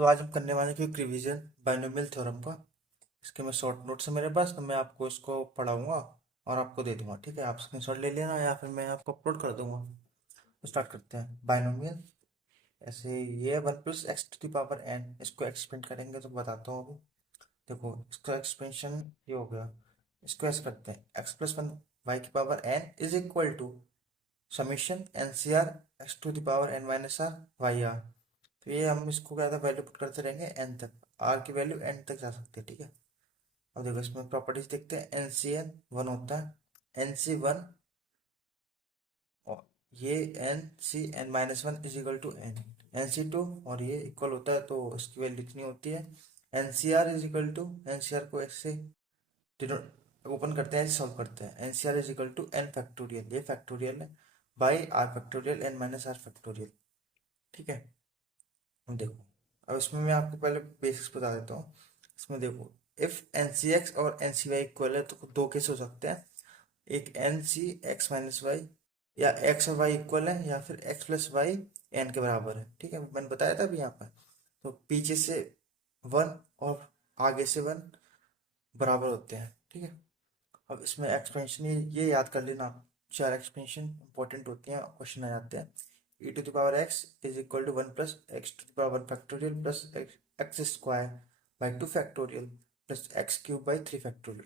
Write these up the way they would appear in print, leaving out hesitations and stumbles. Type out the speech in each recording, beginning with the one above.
तो आज हम करने वाले हैं कि रिवीजन बाइनोमियल थ्योरम का। इसके मैं शॉर्ट नोट्स है मेरे पास, तो मैं आपको इसको पढ़ाऊंगा और आपको दे दूंगा। ठीक है, आप स्क्रीनशॉट ले लेना या फिर मैं आपको अपलोड कर दूंगा। तो स्टार्ट करते हैं। बाइनोमियल ऐसे ये 1 + x⁴n, इसको एक्सपेंड करेंगे तो बताता हूँ अभी। देखो इसका एक्सपेंशन ये हो गया। इसको ऐसे करते हैं, x+1 y⁴n = summation NCR x⁴n−r yr। तो ये हम इसको क्या था, वैल्यू पुट करते रहेंगे एन तक। आर की वैल्यू एन तक जा सकती है। ठीक है, अब देखो इसमें प्रॉपर्टीज देखते हैं। एन सी एन वन होता है, एन सी वन, और ये N C N -1 = N C two, और ये इक्वल होता है तो इसकी वैल्यू इतनी होती है। N C R N C R को ऐसे ओपन करते हैं, ऐसे सॉल्व करते हैं। N C R n factorial, ये फैक्टोरियल है, by R factorial n-r factorial. ठीक है, अब देखो, अब इसमें मैं आपको पहले बेसिक्स बता देता हूँ। इसमें देखो, इफ एन सी एक्स और एन सी वाई इक्वल है तो दो केस हो सकते हैं। एक एन सी x-y, या एक्स और वाई इक्वल है, या फिर x+y n के बराबर है। ठीक है, मैंने बताया था अभी यहाँ पर। तो पीछे से 1 और आगे से 1 बराबर होते हैं। ठीक है, अब इसमें एक्सपेंशन ये याद कर लेना आप। 4 एक्सपेंशन इंपॉर्टेंट होती हैं, क्वेश्चन आ जाते हैं। e⁻x = 1 + x⁴ plus x² / 2 plus x³ / 3।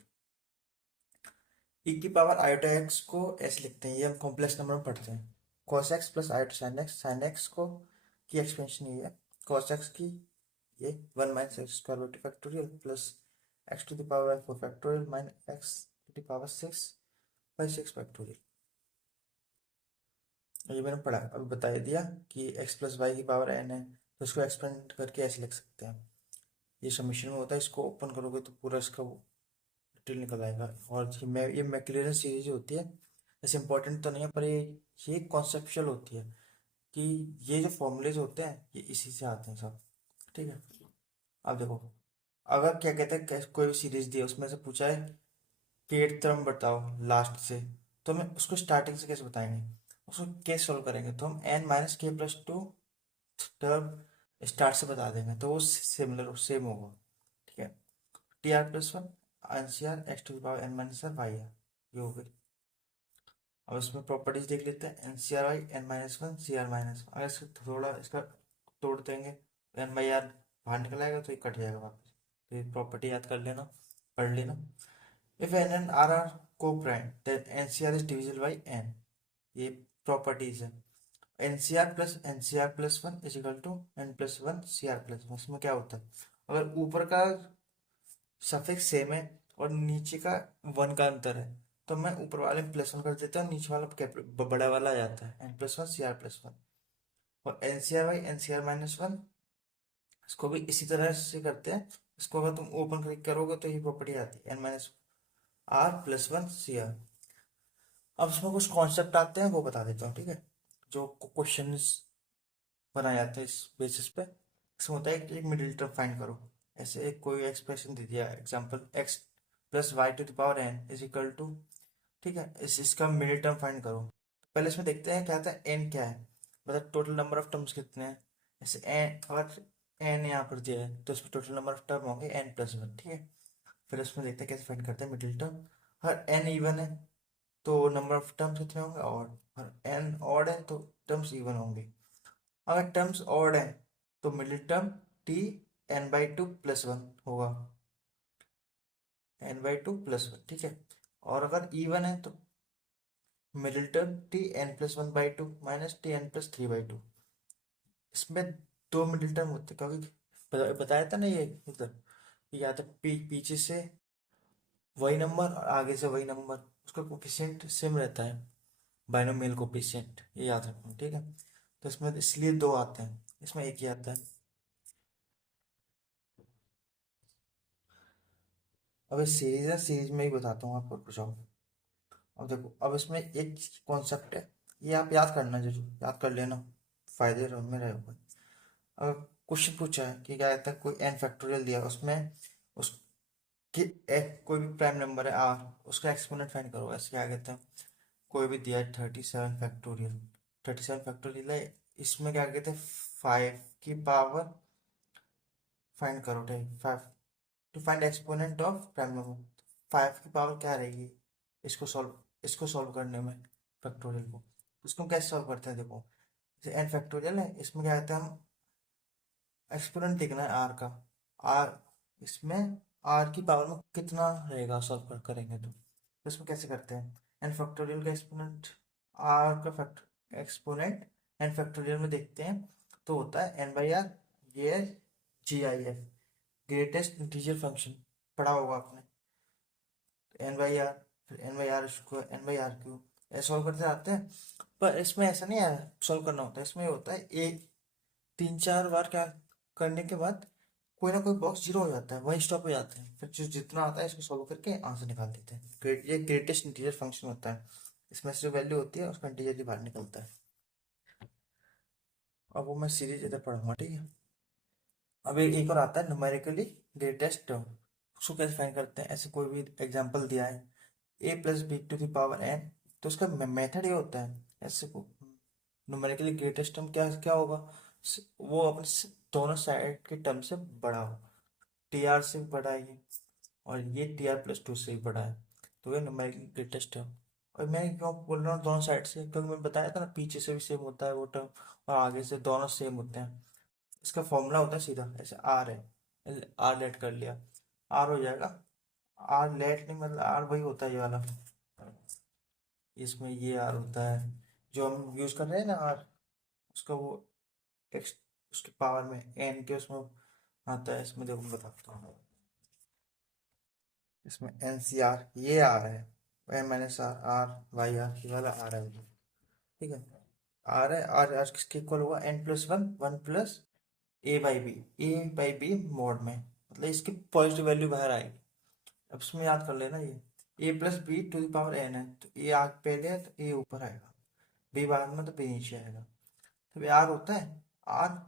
e⁻i⁻x को ऐसे लिखते हैं, ये हम कॉम्प्लेक्स नंबर में पढ़ते हैं। cos x + i⁻sin x, sin x को की एक्सपेंशन ये है, cos x की ये 1 - x² प्लस x⁴ x⁻6/6। ये मैंने पढ़ा, अभी बता दिया कि x+y⁴n है, तो इसको एक्सपेंड करके ऐसे लिख सकते हैं। ये समीशन में होता है, इसको ओपन करोगे तो पूरा इसका डिटेल निकल आएगा। और ये मैक्लॉरिन सीरीज होती है। ऐसे इंपॉर्टेंट तो नहीं है, पर ये कॉन्सेप्चुअल होती है कि ये जो फॉर्मूलेज होते हैं ये इसी से आते हैं सब। ठीक है, अब देखो, अगर क्या कहते हैं, कोई भी सीरीज दी है, उसमें से पूछा है कि 8th टर्म बताओ लास्ट से, तो हमें उसको स्टार्टिंग से कैसे बताएंगे, उसको कैसे सॉल्व करेंगे। तो हम n-k+2 टर्म स्टार्ट से बता देंगे, तो वो सिमिलर सेम होगा। ठीक है, tr+1 NCR x⁴n-r y है, ये हो गई। अब इसमें प्रॉपर्टीज देख लेते हैं। NCR n-1 CR-1, अगर इसको थोड़ा इसका तोड़ देंगे, n/r बाहर निकल आएगा तो ये कट जाएगा वापस। तो ये प्रॉपर्टी याद कर लेना, पढ़ लेना। If n and r are co-prime then NCR is divisible by n, ये प्रॉपर्टीज है। NCR+1 = n+1 CR+1। इसमें क्या होता है, अगर ऊपर का सफिक्स सेम है और नीचे का 1 का अंतर है, तो मैं ऊपर वाले में +1 कर देता हूँ, नीचे वाला बड़ा वाला आ जाता है n+1 CR+1। और NCR/NCR-1 इसको भी इसी तरह से करते हैं। इसको अगर तुम ओपन करोगे तो ये प्रॉपर्टी आती है n-r+1 CR। अब इसमें कुछ कॉन्सेप्ट आते हैं, वो बता देता हूँ। ठीक है, जो क्वेश्चन बनाए जाते हैं इस बेसिस पे। इसमें होता है कि एक मिडिल टर्म फाइंड करो। ऐसे एक कोई एक्सप्रेशन दे दिया, एग्जांपल x+y⁴ ठीक है, इसका मिडिल टर्म फाइंड करो। पहले इसमें देखते हैं क्या आता है, n क्या है, मतलब टोटल नंबर ऑफ टर्म्स कितने हैं। ऐसे n, अगर n यहाँ पर दिया है तो इसमें टोटल नंबर ऑफ टर्म होंगे n+1। ठीक है, फिर इसमें देखते हैं कैसे फाइंड करते हैं मिडिल टर्म। अगर n इवन है तो नंबर ऑफ टर्म्स कितने होंगे, ऑड। और n ऑड है तो टर्म्स इवन होंगे। अगर टर्म्स ऑड है तो मिडिल टर्म t n/2 + 1 होगा, n/2 + 1। ठीक है, और अगर इवन है तो middle term t n+1/2 - t n+3/2। इसमें दो मिडिल टर्म होते हैं, क्योंकि बताया था ना ये इधर, या तो पीछे से वही नंबर और आगे से वही नंबर, उसका कोफिशिएंट सेम रहता है, बाइनोमियल कोफिशिएंट, ये याद रखना। ठीक है, तो इसमें इसलिए दो आते हैं, इसमें एक ही आता है। अब ये सीरीज है, सीरीज में ही बताता हूँ आपको, रुक जाओ। अब देखो, अब इसमें एक कॉन्सेप्ट है, ये आप याद करना, जरूर याद कर लेना, फायदे में रहेगा। अगर क्वेश्चन पूछा है कि क्या कहता है, कोई n फैक्टोरियल दिया है, उसमें उसकी एक कोई भी प्राइम नंबर है r, उसका एक्सपोनेंट फाइंड करो। ऐसे क्या कहते हैं, कोई भी दिया है 37 फैक्टोरियल है, इसमें क्या कहते हैं 5 की पावर फाइंड करो, ठीक 5 to find exponent of prime number. 5 की पावर क्या रहेगी इसको सॉल्व करने में, फैक्टोरियल को। इसको कैसे सॉल्व करते हैं, देखो जैसे एन फैक्टोरियल है, इसमें क्या कहते हैं हम, एक्सपोनेंट देखना है आर का। आर, इसमें आर की पावर में कितना रहेगा सॉल्व करेंगे तो इसमें कैसे करते हैं, एन फैक्टोरियल का एक्सपोनेंट, आर का फैक्टर एक्सपोनेंट एन फैक्टोरियल में देखते हैं तो होता है एन बाई आर। ये G I F, greatest integer function, पढ़ा होगा आपने। एन बाई आर, फिर n by r square, n by r cube, ऐसे सॉल्व करते आते हैं। पर इसमें ऐसा नहीं है सॉल्व करना होता है, इसमें होता है एक 3-4 बार क्या करने के बाद कोई ना कोई बॉक्स जीरो हो जाता है, वही स्टॉप हो जाते हैं, फिर जो जितना आता है इसको सॉल्व करके आंसर निकाल देते हैं। ये ग्रेटेस्ट इंटीजर फंक्शन होता है, इसमें से जो वैल्यू होती है उसका इंटीजर ही बाहर निकलता है। अब वो मैं सीरीज इधर पढ़ूंगा, ठीक है। अब एक और आता है न्यूमेरिकली ग्रेटेस्ट टर्म, उसको कैसे फाइंड करते हैं। ऐसे कोई भी एग्जांपल दिया है a plus b to the power n, तो उसका मेथड ये होता है, ऐसे को न्यूमेरिकली ग्रेटेस्ट टर्म क्या क्या होगा, वो अपने दोनों साइड के टर्म से बड़ा हो, टी आर से भी बड़ा है ये, और ये टी आर प्लस टू से भी बड़ा है, तो ये न्यूमेरिकली ग्रेटेस्ट टर्म। और मैं क्यों बोल रहा हूँ दोनों साइड से, क्योंकि मैं बताया था ना पीछे से भी सेम होता है वो टर्म, और आगे से दोनों सेम होते हैं। इसका फॉर्मूला होता है सीधा, ऐसे आर है, आर लेट कर लिया, आर हो जाएगा, आर लेट नहीं मतलब आर वही होता है ये वाला, इसमें ये आर होता है जो हम यूज कर रहे हैं ना आर, उसका वो एक्स, उसके पावर में एन के उसमें आता है। इसमें देखो मैं बताता हूँ, इसमें एन सी आर ये आर है, M minus R, R Y R, ये वाला आर है, ठीक है। आर है, आर आर किसके इक्वल होगा, N plus one, one plus A by B, A by B mod में, मतलब इसकी पॉजिटिव वैल्यू बाहर आएगी। अब इसमें याद कर लेना, ये a plus b to the power n है, तो ए आग पहले है तो ए ऊपर आएगा, बी बाद में तो बी नीचे आएगा। तो ये आर होता है, आर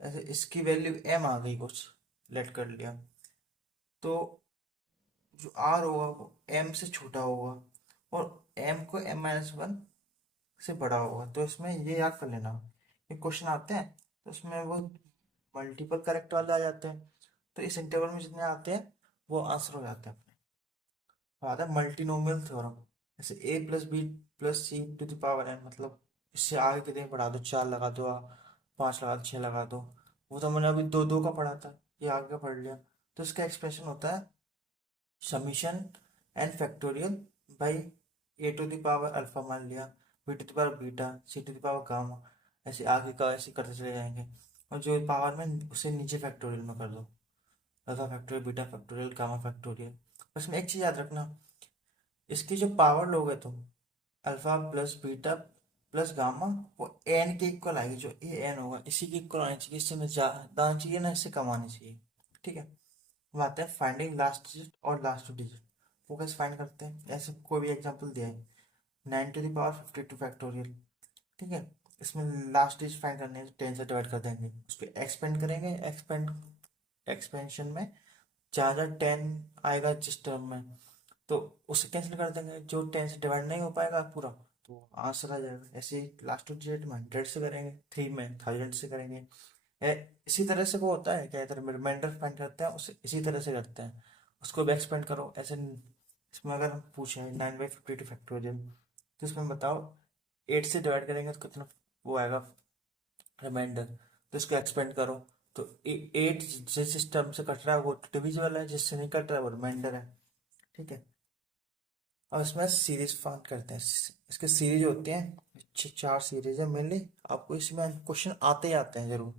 ऐसे इसकी वैल्यू एम आ गई कुछ, लेट कर लिया, तो जो आर होगा वो एम से छोटा होगा, और एम को एम माइनस वन से बड़ा होगा। तो इसमें ये याद कर लेना, ये क्वेश्चन आते हैं तो उसमें वो मल्टीपल करेक्ट वाले आ जाते हैं, तो इस इंटरवल में जितने आते हैं वो आंसर हो जाते हैं अपने। तो आता है मल्टीनोमियल थ्योरम, जैसे a plus b plus c to the power n, मतलब इससे आगे कितने बढ़ा दो, 4 लगा दो, 5 लगा दो, 6 लगा दो, वो तो मैंने अभी दो दो का पढ़ा था, ये आगे का पढ़ लिया। तो इसका एक्सप्रेशन होता है summation N factorial by A to the power alpha मान लिया, B to the power beta, C to the power gamma, ऐसे आगे का ऐसे करते चले जाएंगे, और जो पावर में उसे नीचे फैक्टोरियल में कर दो, alpha factorial, beta factorial, gamma factorial. बस में एक चीज़ याद रखना, इसकी जो पावर लोगे तुम, alpha plus beta plus gamma, वो एन के इक्वल आएगी, जो ए एन होगा इसी के इक्वल आनी चाहिए, इससे में ज़्यादा आनी चाहिए ना, इससे कम आनी चाहिए, ठीक है। अब आते हैं फाइंडिंग लास्ट डिजिट और लास्ट टू डिजिट, वो कैसे फाइंड करते हैं। ऐसे कोई भी एग्जांपल दिया है, 9 टू द पावर 52 फैक्टोरियल, ठीक है। इसमें लास्ट डिजिट फाइंड करने है, 10 से डिवाइड कर देंगे, उसको एक्सपेंड करेंगे, एक्सपेंशन में जहाँ जहाँ 10 आएगा जिस टर्म में, तो उसे कैंसिल कर देंगे, जो 10 से डिवाइड नहीं हो पाएगा पूरा तो आंसर आ जाएगा। ऐसे ही लास्ट टू डिजिट में 100 से करेंगे, 3 में 1000 से करेंगे, इसी तरह से वो होता है, क्या तरह रिमाइंडर फाइंड करते हैं उसे इसी तरह से करते हैं, उसको भी एक्सपेंड करो ऐसे। इसमें अगर हम पूछे 9/52 फैक्टोरियल, तो इसमें बताओ 8 से डिवाइड करेंगे तो कितना वो आएगा रिमाइंडर, तो इसको एक्सपेंड करो, तो 8 जिस टर्म से कट रहा है वो डिविजिबल है, जिससे नहीं कट रहा है वो रिमाइंडर है, ठीक है। और इसमें सीरीज फाइंड करते हैं, इसके सीरीज होते हैं 4 सीरीज है मेनली, आपको इसमें क्वेश्चन आते ही आते हैं जरूर।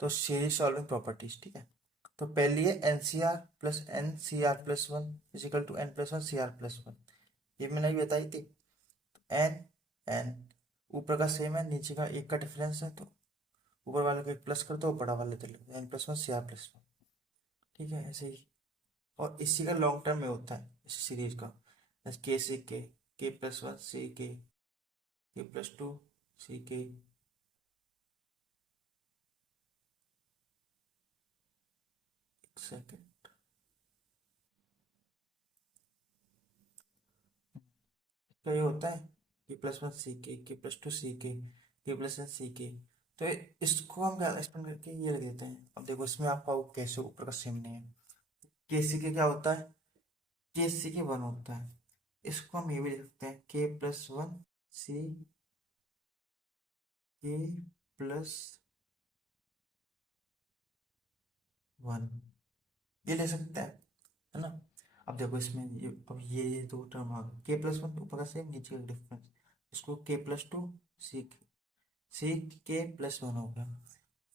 तो सीरीज सॉल्विंग प्रॉपर्टीज, ठीक है। तो पहली है N C R plus N C R plus one equal to N plus one C R plus one, ये मैंने अभी बताई थी। एन एन ऊपर का सेम है, नीचे का एक का डिफरेंस है, तो ऊपर वाले को एक प्लस कर दो, बड़ा वाले तो N plus one C R plus one, ठीक है ऐसे ही। और इसी का लॉन्ग टर्म में होता है इस सीरीज का, के सी के प्लस वन सी के प्लस टू सी के, एक सेकेंड, तो ये होता है के प्लस वन सी के प्लस टू सी के प्लस वन सी के, तो इसको हम क्या एक्सपेंड करके ये लिख देते हैं। अब देखो इसमें आपका वो कैसे ऊपर का सेम नहीं है। केसी के क्या होता है, केसी के वन होता है। इसको हम ये भी लिख सकते हैं के प्लस वन सी के प्लस वन, ये ले सकते हैं, है ना। अब देखो इसमें ये अब ये दो टर्म आ गए, के प्लस वन ऊपर का सेम नीचे का डिफरेंस, इसको के प्लस टू सी सी के प्लस वन हो गया।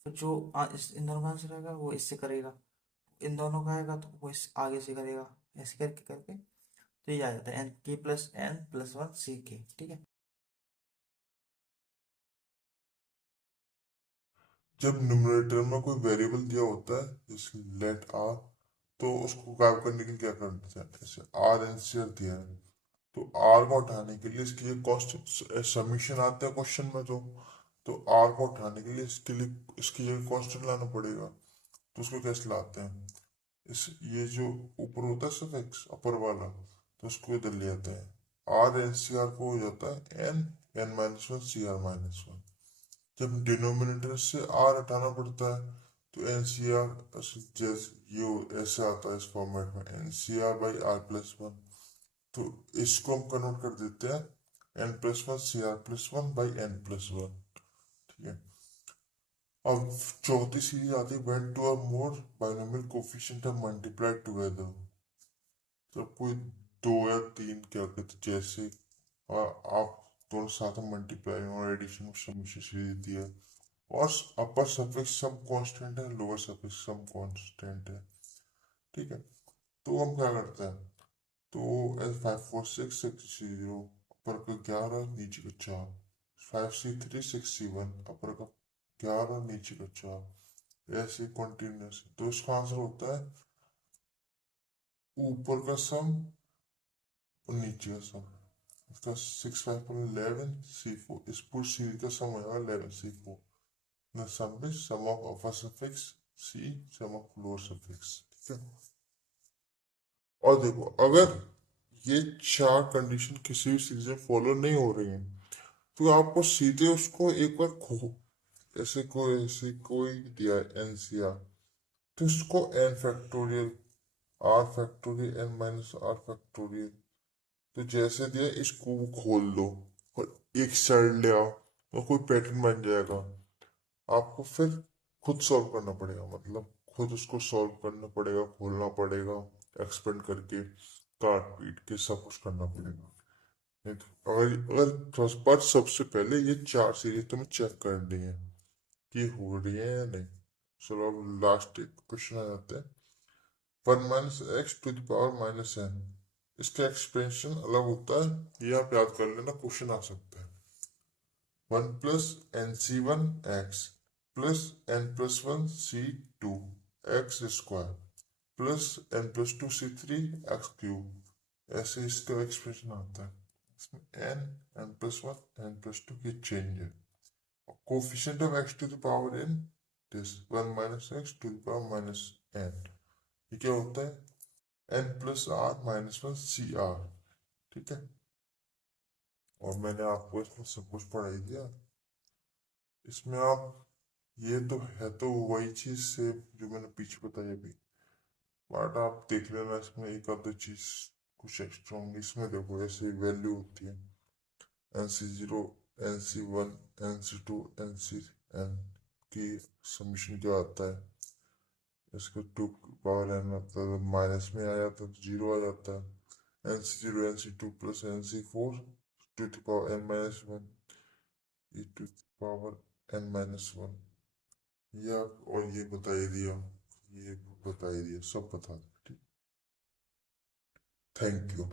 तो जो इन दोनों का आंसर आएगा वो इससे करेगा, इन दोनों का आएगा तो वो इस आगे से करेगा, ऐसे करके करके तो ये आ जाता है एन के प्लस एन प्लस वन सी के, ठीक है। जब न्यूमरेटर में कोई वेरिएबल दिया होता है जैसे लेट आर, तो उसको गायब करने के लिए क्या करते हैं, जैसे आर एनसीआर दिया है तो आर को उठाने के लिए इसके लिए कॉस्ट समीशन आता है क्वेश्चन में, तो आर को उठाने के लिए इसके लिए इसकी जगह कांस्टेंट लाना पड़ेगा। तो उसको कैसे लाते हैं, इस ये जो ऊपर होता है सफिक्स अपर वाला, तो उसको इधर ले आते हैं, आर एन सी आर को हो जाता है N N minus one C R minus one. जब डिनोमिनेटर से आर हटाना पड़ता है तो एन सी आर जैसे ये ऐसे आता है इस फॉर्मेट में N C R by R plus one. तो इसको हम कन्वर्ट कर देते हैं N plus one C R plus one by N plus one, ठीक है। अब चौथी सीरीज आती है when two or more binomial coefficients are multiplied together. जब कोई दो या तीन क्या कहते हैं, जैसे आप दोनों साथ में मल्टीप्लाई और एडिशन समीशन सीरीज दी है, और अपर सफिक्स सम कांस्टेंट है लोअर सफिक्स सम कांस्टेंट है, ठीक है। तो हम क्या करते हैं, तो एस 5 4 6 6 0 अपर का 11 नीचे का 4, 5 C 3 6 C 1 अपर का 11 नीचे का 4, ऐसे कंटिन्यूस। तो इसका आंसर होता है ऊपर का सम और नीचे का सम। इसका 6 5 11 C 4, इस पूरी सीरीज का सम होगा 11 C 4। the sum is sum of upper suffix C sum of lower suffix, ठीक है। और देखो अगर ये चार कंडीशन किसी भी सीरीज में फॉलो नहीं हो रही है तो आपको सीधे उसको एक बार खो, ऐसे कोई दिया है एनसीआर, तो इसको N factorial R factorial N minus R factorial, तो जैसे दिया इसको खोल दो और एक साइड ले आओ और कोई पैटर्न बन जाएगा। आपको फिर खुद सॉल्व करना पड़ेगा, मतलब खुद उसको सॉल्व करना पड़ेगा, खोलना पड़ेगा, एक्सपेंड करके काट पीट के सब कुछ करना पड़ेगा। नहीं तो अगर अगर फर्स्ट बार सबसे पहले ये चार सीरीज तुम्हें चेक करनी है कि हो रही है या नहीं। चलो अब लास्ट एक क्वेश्चन आ जाते हैं, one minus X to the power minus N, इसका एक्सपेंशन अलग होता है, ये आप याद कर लेना, क्वेश्चन आ सकता है। One plus N C one X plus N plus one C two X square plus N plus two C three X cube, ऐसे इसका एक्सप्रेशन आता है। इसमें N N plus one N plus two की change है, coefficient of X to the power N this one minus X to the power minus N, ये क्या होता है N plus R minus one C R, ठीक है। और मैंने आपको इसमें सब कुछ पढ़ा ही दिया। इसमें आप ये तो है तो वही चीज से जो मैंने पीछे बताई अभी, बट आप देख लेना इसमें एक आध चीज कुछ एक्स्ट्रा होंगी। इसमें देखो ऐसे वैल्यू होती है N C zero N C one N C two N C N की समीशन क्या आता है, इसको टू पावर एन आता है, माइनस में आ जाता है तो जीरो आ जाता है, N C zero N C two plus N C four to the power N minus one E to the power N minus one, ये आप और ये बता ही दिया, ये बता ही दिया, सब बता दिया, ठीक। Thank you.